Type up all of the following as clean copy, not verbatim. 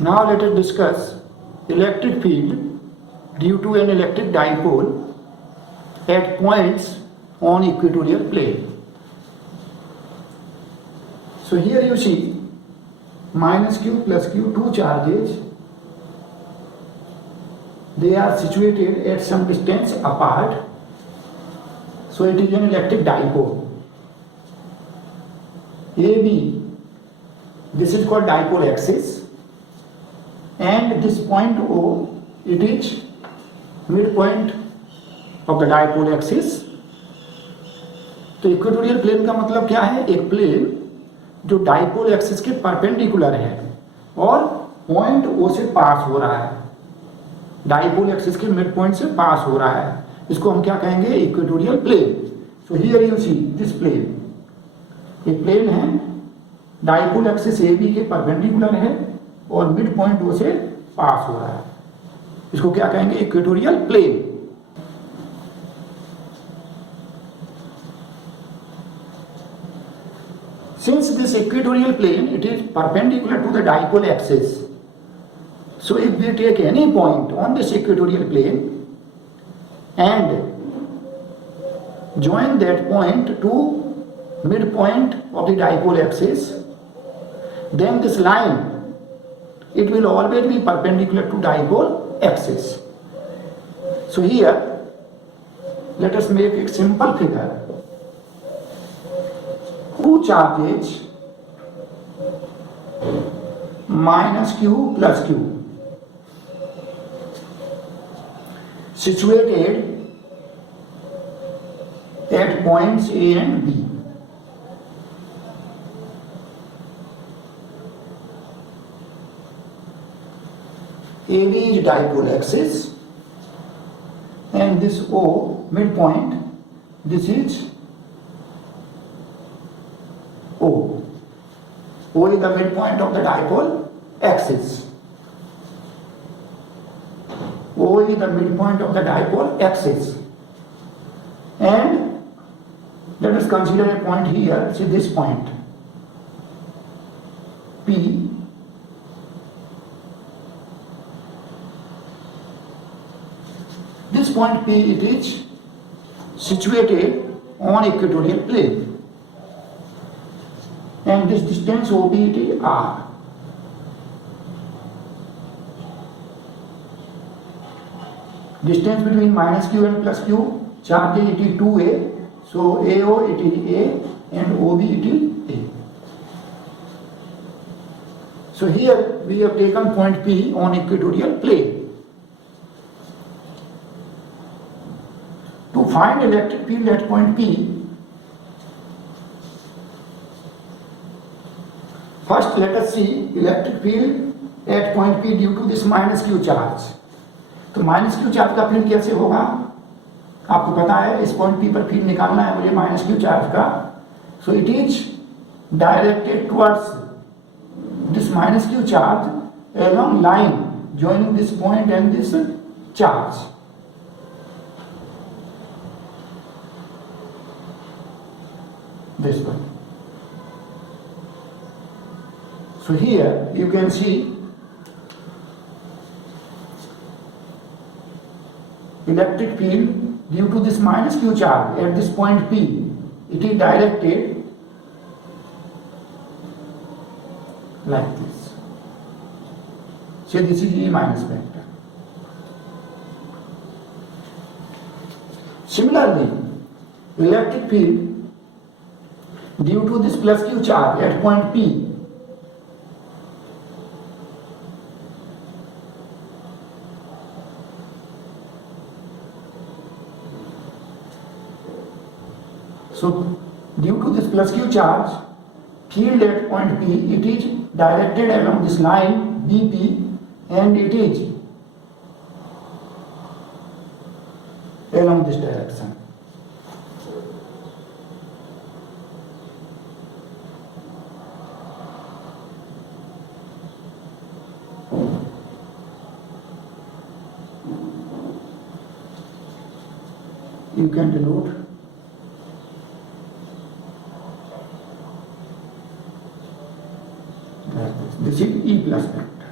Now let us discuss electric field due to an electric dipole at points on equatorial plane. So here you see minus q plus q, two charges. They are situated at some distance apart. So it is an electric dipole. AB, this is called dipole axis, and this point O, it is midpoint of the dipole axis. तो equatorial plane का मतलब क्या है? एक plane जो dipole axis के perpendicular है और पॉइंट O से पास हो रहा है, डाइपोल एक्सिस के मिड पॉइंट से पास हो रहा है, इसको हम क्या कहेंगे? Equatorial plane. So here you see this plane, एक प्लेन है, डाइपोल एक्सिस ए बी के परपेंडिकुलर है और मिड पॉइंट O से पास हो रहा है, इसको क्या कहेंगे? Equatorial plane. Since this equatorial plane, it is perpendicular to the dipole axis. So if we take any point on this equatorial plane and join that point to midpoint of the dipole axis, then this line, it will always be perpendicular to dipole axis. So here, let us make a simple figure. Two charges minus q plus q situated at points A and B. AB is dipole axis and this O midpoint, this is O. O is the midpoint of the dipole axis. O is the midpoint of the dipole axis. And let us consider a point here, see this point P. This point P, it is situated on equatorial plane. And this distance OB, it is R. Distance between minus q and plus q, charge it is 2a. So AO, it is A and OB, it is A. So here we have taken point P on equatorial plane. To find electric field at point P, first let us see electric field at point P due to this minus q charge. तो minus Q charge का field कैसे होगा? आपको पता है, इस point P पर field निकालना है मुझे माइनस क्यू चार्ज का. सो it is directed towards this minus Q charge along line joining this point and this charge. This one. So here you can see electric field due to this minus q charge at this point P, it is directed like this. So this is E minus vector. Similarly, electric field due to this plus q charge at point P, so due to this plus q charge, field at point P, it is directed along this line BP and it is along this direction. You can denote this is E plus vector.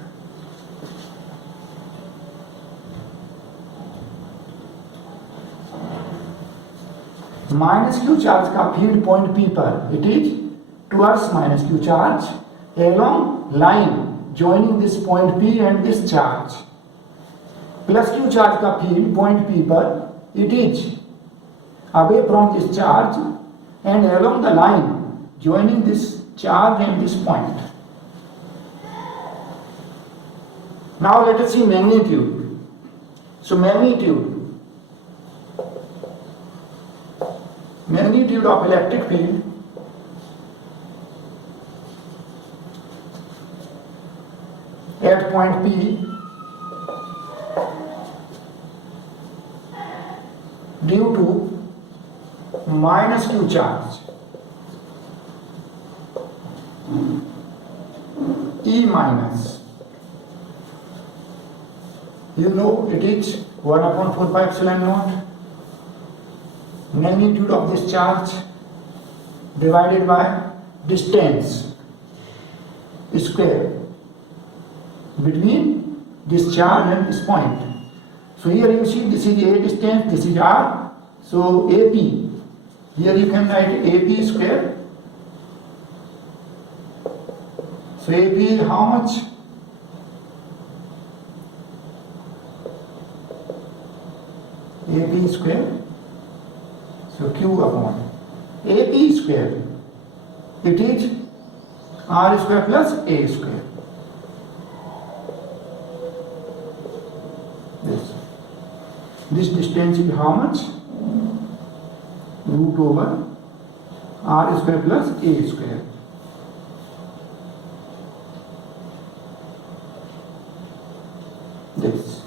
Minus Q charge का field point P पर it is towards minus Q charge along line joining this point P and this charge. Plus Q charge का field point P पर it is away from this charge and along the line joining this charge and this point. Now let us see magnitude. So magnitude of electric field at point P due to minus q charge E minus, you know it is 1/4 pi epsilon naught magnitude of this charge divided by distance square between this charge and this point. So here you see this is a distance, this is r, so AP, here you can write AP square. So AP is how much? AP square, so Q upon AP square, it is R square plus A square. This distance is how much? Root over r square plus a square. This.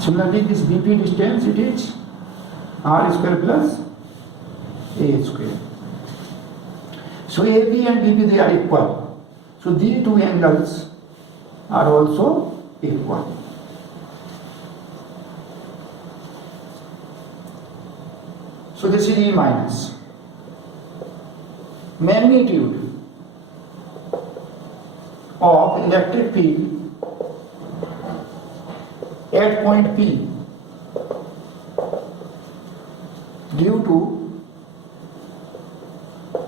Similarly, this BP distance, it is r square plus a square. So AB and BP, they are equal. So these two angles are also equal. So this is E minus. Magnitude of electric field at point P due to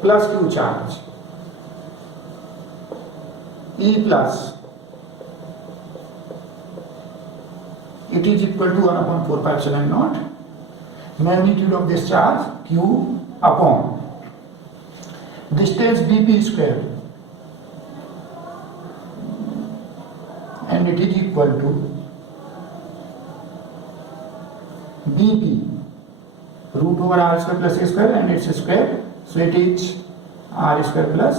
plus q charge E plus, it is equal to 1/4 pi epsilon naught magnitude of this charge q upon distance BP square, and it is equal to BP root over r square plus a square and its square. So it is r square plus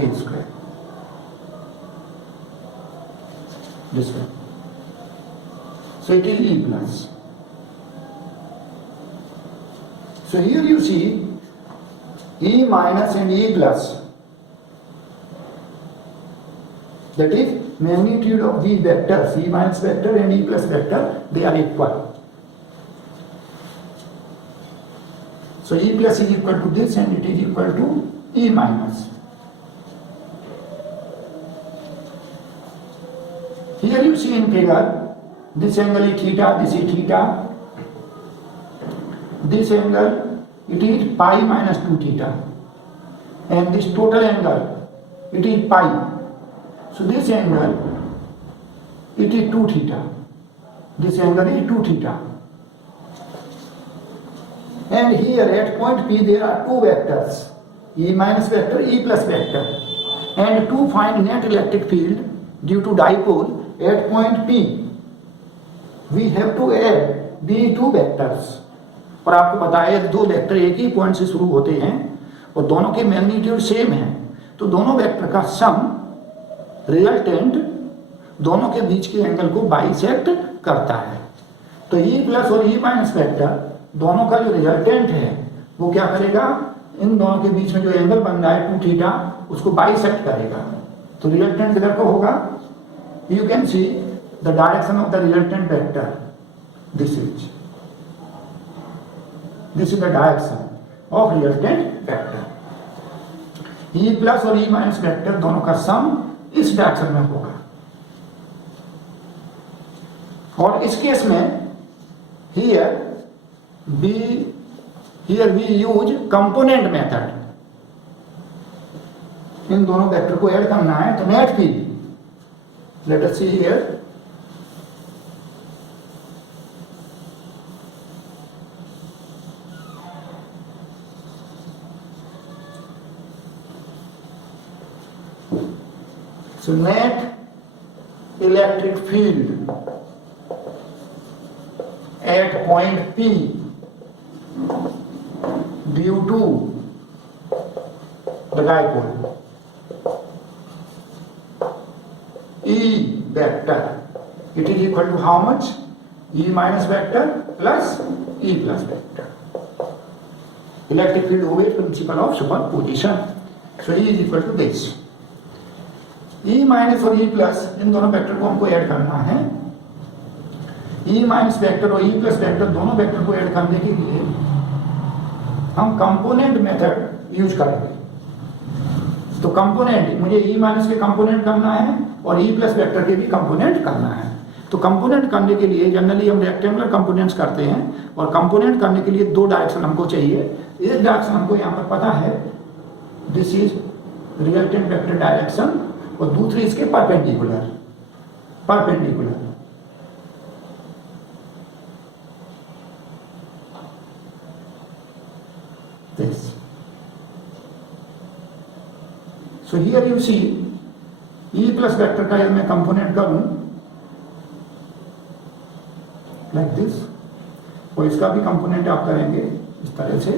a square. This way. So it is E plus. So here you see E minus and E plus. That is magnitude of these vectors, E minus vector and E plus vector, they are equal. So E plus is equal to this and it is equal to E minus. Here you see in figure, this angle is theta, this is theta. This angle, it is pi minus 2 theta. And this total angle, it is pi. So this angle, it is 2 theta. This angle is 2 theta. And here at point P there are two vectors, E minus vector, E plus vector. And to find net electric field due to dipole at point P, we have to add these two vectors. और आपको बताया दो vector एक ही point से शुरू होते हैं और दोनों के मैग्नीट्यूड सेम है, तो दोनों वेक्टर का सम रिजल्टेंट दोनों के बीच के एंगल को बाइसेक्ट करता है. तो E प्लस और E माइनस वेक्टर दोनों का जो रिजल्टेंट है वो क्या करेगा, इन दोनों के बीच में जो एंगल बन रहा है 2 थीटा उसको बाइसेक्ट करेगा. तो रिजल्टेंट किधर को होगा, you can see the direction of the resultant vector, this is the direction of resultant vector. E plus और E माइनस वेक्टर दोनों का सम इस डायरेक्शन में होगा. और इस केस में here we use component method, इन दोनों वेक्टर को ऐड करना है तो net field, let us see here, so net electric field at point P due to the dipole E vector, it is equal to how much? E minus vector plus E plus vector. Electric field obeys principle of superposition. So E is equal to this. E minus और E plus इन दोनों vector को हमको add करना है। E minus vector और E plus vector दोनों vector को add करने के लिए हम कंपोनेंट मेथड यूज करेंगे। तो कंपोनेंट, मुझे E माइनस के कंपोनेंट करना है और E प्लस वेक्टर के भी कंपोनेंट करना है। तो कंपोनेंट करने के लिए जनरली हम रेक्टेंगुलर कंपोनेंट्स करते हैं और कंपोनेंट करने के लिए दो डायरेक्शन हमको चाहिए। एक डायरेक्शन हमको यहाँ पर पता है, this is resultant vector direction, और दूसरी इसके perpendicular this. So here you see E plus vector का यदि मैं कंपोनेंट करूं like this, और इसका भी कंपोनेंट आप करेंगे इस तरह से,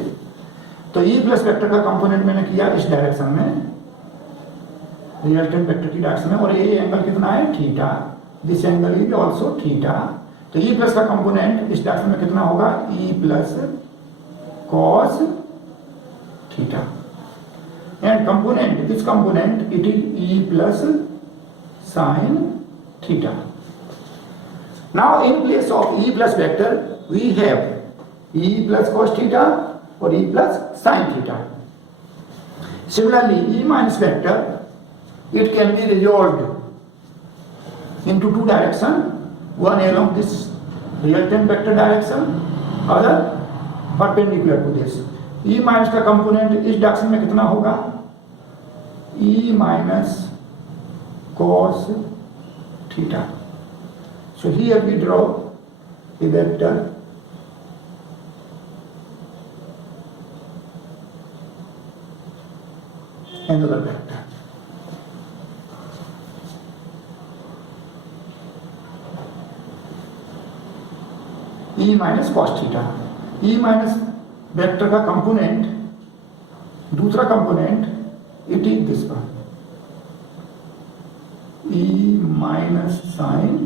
तो E प्लस वेक्टर का कंपोनेंट मैंने किया इस डायरेक्शन में, रिजल्टेंट वेक्टर की डायरेक्शन में, और ये एंगल कितना है? Theta. This angle is also theta. तो E प्लस का कंपोनेंट इस डायरेक्शन में कितना होगा? E plus cos theta. And component, this component it is E plus sine theta. Now in place of E plus vector we have E plus cos theta और E plus sine theta. Similarly E minus vector, it can be resolved into two directions, one along this resultant vector direction, other perpendicular to this. E minus का component इस direction में कितना होगा? E minus cos theta. So here we draw a vector another vector. E minus cos theta. E minus vector का component, दूसरा component it is this one, E minus sine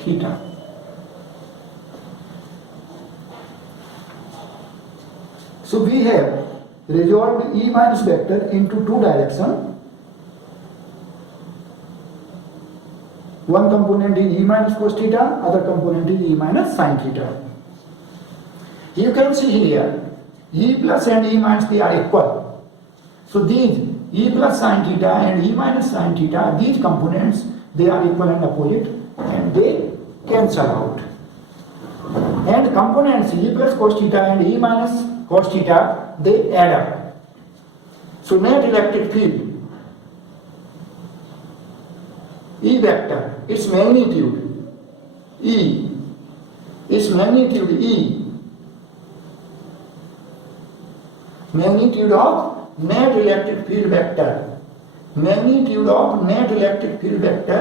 theta. So we have resolved E minus vector into two directions. One component is E minus cos theta, other component is E minus sin theta. You can see here, E plus and E minus, they are equal. So these E plus sin theta and E minus sin theta, these components, they are equal and opposite and they cancel out. And components E plus cos theta and E minus cos theta, they add up. So net electric field, E vector, its magnitude, E, its magnitude E, magnitude of net electric field vector, magnitude of net electric field vector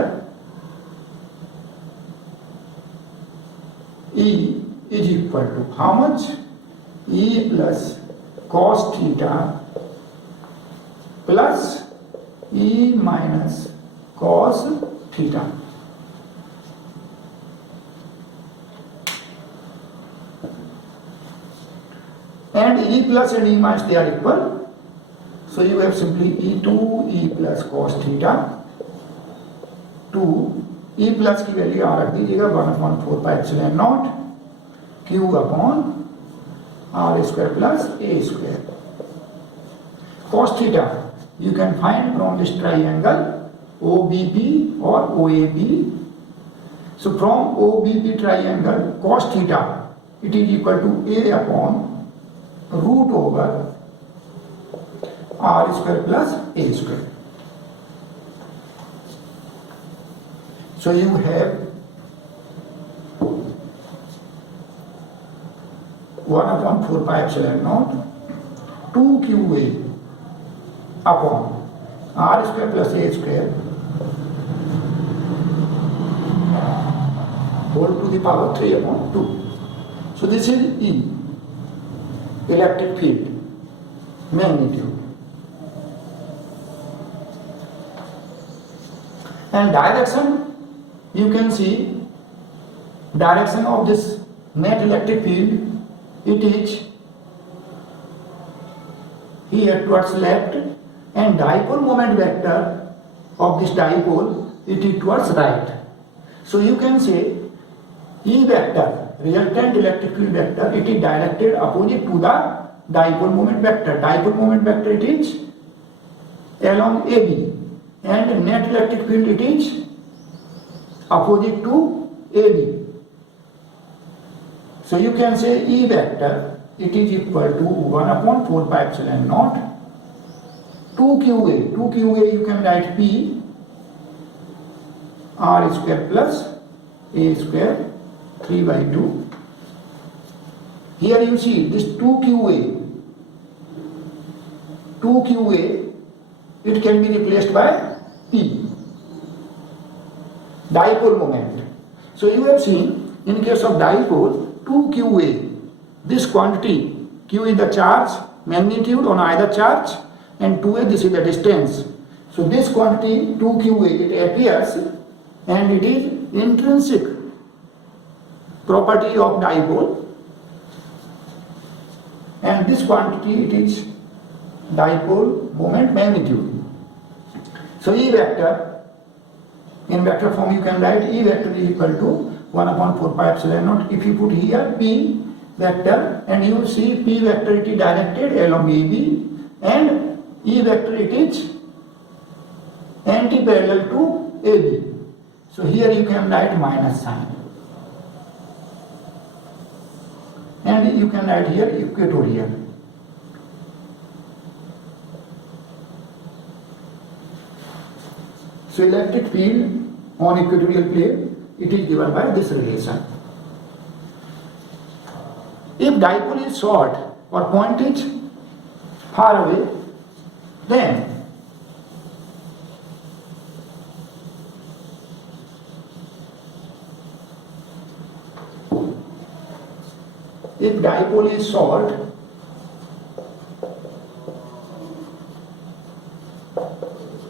E is equal to how much? E plus cos theta plus E minus cos theta. And E plus and E minus, they are equal. So you have simply E2 E plus cos theta 2 E plus की value यहाँ रख दीजिएगा 1/4 pi epsilon not Q upon R square plus A square. Cos theta you can find from this triangle OBB or OAB. So from OBB triangle cos theta, it is equal to A upon root over R square plus A square. So you have 1 upon 4 pi epsilon naught 2 QA upon R square plus A square whole to the power 3 upon 2. So this is E, electric field, magnitude. And direction, you can see direction of this net electric field, it is here towards left, and dipole moment vector of this dipole, it is towards right. So you can say E vector, resultant electric field vector, it is directed opposite to the dipole moment vector. Dipole moment vector, it is along AB, and net electric field, it is opposite to AB. So you can say E vector, it is equal to 1 upon 4 pi epsilon naught 2 QA. 2 QA you can write P R square plus A square 3 by 2. Here you see this 2 QA, it can be replaced by P, dipole moment. So you have seen in case of dipole 2 QA, this quantity Q is the charge, magnitude on either charge, and 2A, this is the distance. So this quantity 2 QA, it appears, and it is intrinsic property of dipole, and this quantity, it is dipole moment magnitude. So E vector, in vector form you can write E vector is equal to 1 upon 4 pi epsilon naught. If you put here P vector, and you see P vector, it is directed along AB, and E vector, it is anti-parallel to AB. So here you can write minus sign, and you can write here equatorial. So electric field on equatorial plane, it is given by this relation. If dipole is short or point is far away, then if dipole is short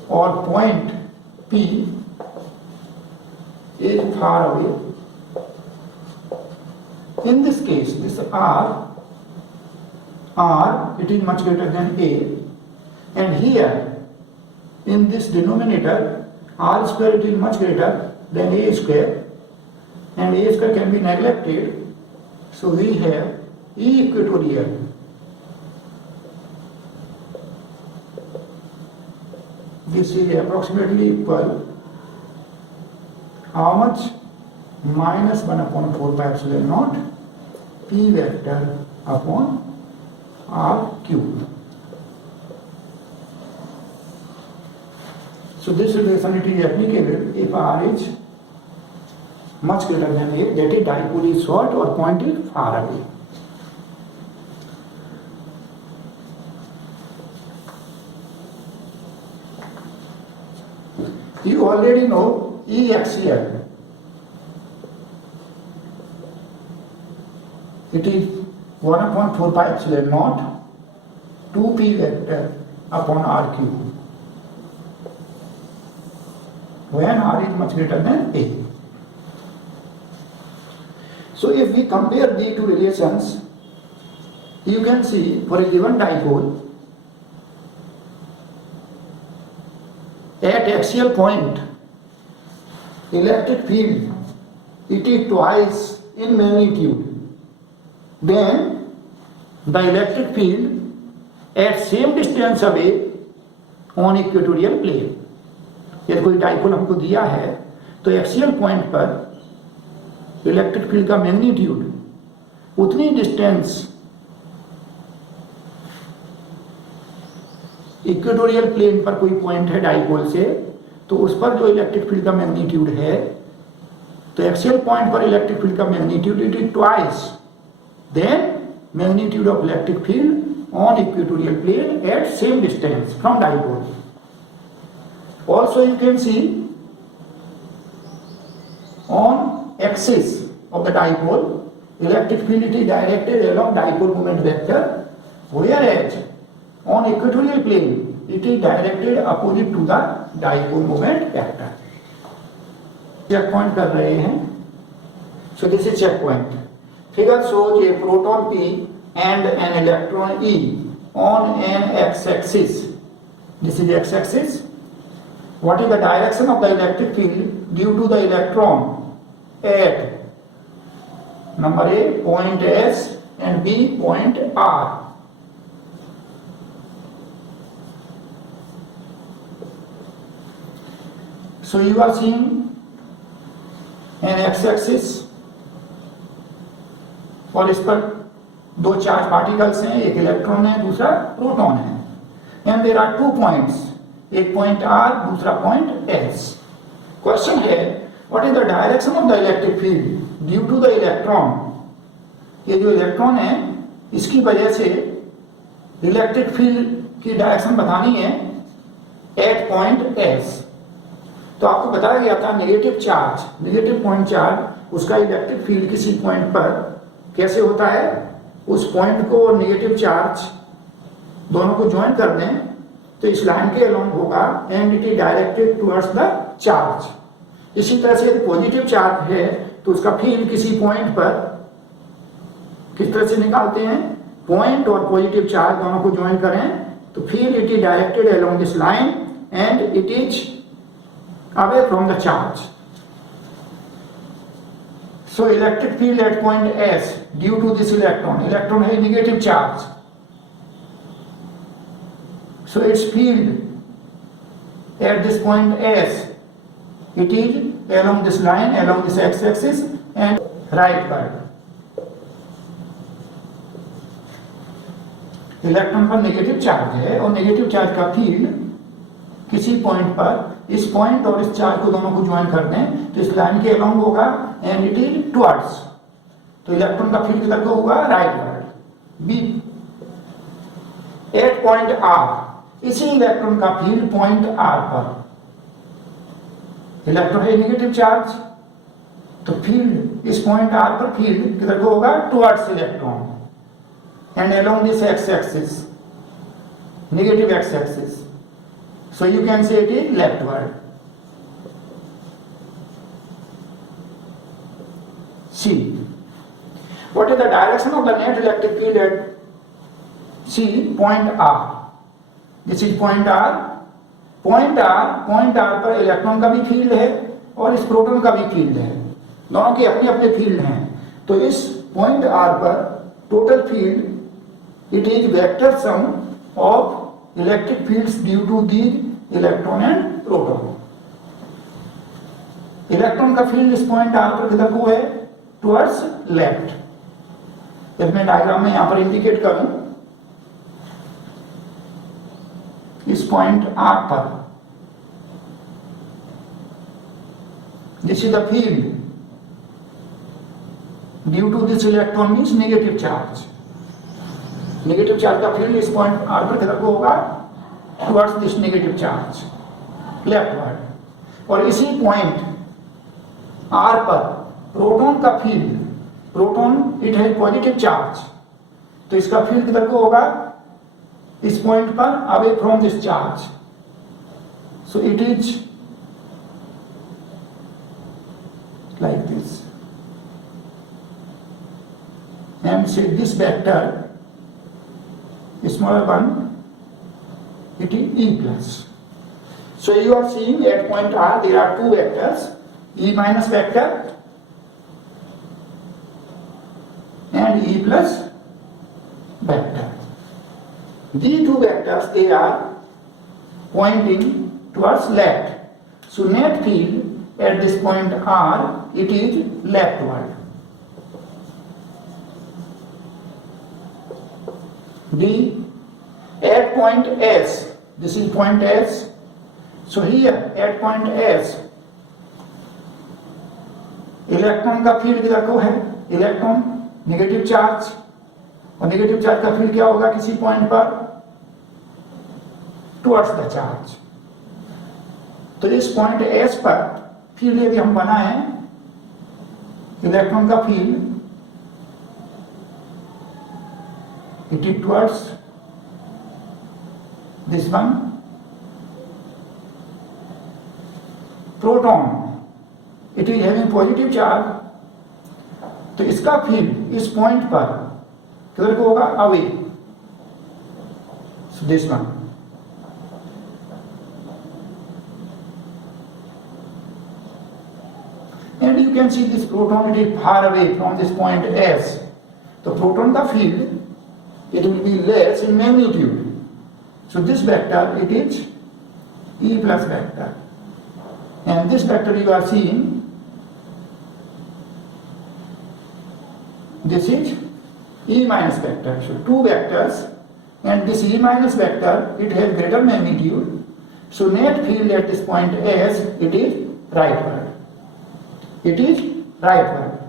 or point P is far away, in this case, this R, it is much greater than A, and here in this denominator, R square, it is much greater than A square, and A square can be neglected, so we have E equatorial. This is approximately equal how much? Minus 1 upon 4 pi epsilon naught P vector upon R cube. So this relation, it is applicable if R is much greater than A, that is dipole is short or point is far away. You already know E axial. It is 1 upon 4 pi epsilon naught 2P vector upon R cube, when R is much greater than A. So if we compare these two relations, you can see for a given dipole, at axial point, electric field, it is twice in magnitude then the electric field at same distance away on equatorial plane. यदि कोई dipole हमको दिया है तो axial point पर electric field का magnitude, उतनी distance equatorial plane पर कोई पॉइंट है डाइपोल से, तो उस पर जो इलेक्ट्रिक फील्ड का मैग्नीट्यूड है, तो एक्सियल पॉइंट पर इलेक्ट्रिक फील्ड का magnitude it is twice then magnitude of electric field on equatorial plane at same distance from dipole. Also you can see on axis of the dipole electric field is directed along dipole moment vector, whereas on equatorial plane it is directed opposite to the dipole moment vector. check point कर रहे हैं. So this is check point. Figure shows a proton P and an electron E on an x-axis. This is the x-axis. What is the direction of the electric field due to the electron at number A point S and B point R? So you are seeing an x-axis और इस पर दो charge particles हैं, एक electron है दूसरा proton है, and there are 2 points, एक पॉइंट R दूसरा पॉइंट S. क्वेश्चन है what is the direction of the electric field due to the electron. ये जो इलेक्ट्रॉन है इसकी वजह से इलेक्ट्रिक फील्ड की डायरेक्शन बतानी है एट पॉइंट S. तो आपको बताया गया था negative charge, negative point charge, उसका इलेक्ट्रिक फील्ड किसी पॉइंट पर कैसे होता है, उस पॉइंट को और नेगेटिव चार्ज दोनों को ज्वाइन कर दें तो इस लाइन के अलोंग होगा and it is directed towards the charge. इसी तरह से यदि पॉजिटिव चार्ज है तो उसका फील्ड किसी पॉइंट पर किस तरह से निकालते हैं, पॉइंट और पॉजिटिव चार्ज दोनों को ज्वाइन करें तो field it is directed along this line and it is away from the charge. So electric field at point S due to this electron has negative charge. So its field at this point S, it is along this line, along this x-axis and rightward. Electron पर negative charge है और negative charge का field किसी point पर इस point और इस charge को दोनों को ज्वाइन कर दें तो इस लाइन के अलोंग होगा एंड इट इज टुवर्ड्स. तो इलेक्ट्रॉन का फील्ड किधर को होगा, rightward. B at point R, इसी इलेक्ट्रॉन का फील्ड पॉइंट R पर, इलेक्ट्रॉन है नेगेटिव चार्ज तो फील्ड इस पॉइंट R पर फील्ड किधर को होगा, towards electron and along this X axis, negative X axis. So you can say it is leftward. C. What is the direction of the net electric field at C point R? This is point R. point R पर electron का भी field है और इस proton का भी field है, दोनों के अपने अपने फील्ड हैं. तो इस पॉइंट R पर total field it is vector sum of electric fields due to these electron and proton. Electron का फील्ड इस पॉइंट R पर किधर को है, टुवर्ड्स लेफ्ट. जब मैं डायग्राम में यहां पर इंडिकेट करूं इस पॉइंट R पर, this is the field due to this electron means negative charge. Negative charge का फील्ड इस पॉइंट R पर किधर को होगा, towards this negative charge, leftward. और इसी पॉइंट R पर प्रोटॉन का field, proton it has positive charge तो इसका फील्ड किधर को होगा, इस पॉइंट पर away from this charge. So it is like this and say this vector smaller one it is E plus. So you are seeing at point R there are two vectors, E minus vector and E plus vector. These two vectors they are pointing towards left. So net field at this point R, it is leftward. D, at point S, this is point S. So here at point S, electron का field किधर को है? Electron negative charge, और negative charge का field क्या होगा किसी point पर? Towards the charge. तो इस पॉइंट एस पर फील्ड यदि हम बनाएं, इलेक्ट्रॉन का field it is towards this one. Proton it is having positive charge, तो इसका फील्ड इस पॉइंट पर किधर को होगा? Away. So this one. And you can see this proton, it is far away from this point S. So proton का field, it will be less in magnitude. So this vector, it is E plus vector. And this vector you are seeing, this is E minus vector. So two vectors, and this E minus vector, it has greater magnitude. So net field at this point S, it is rightward. It is rightward.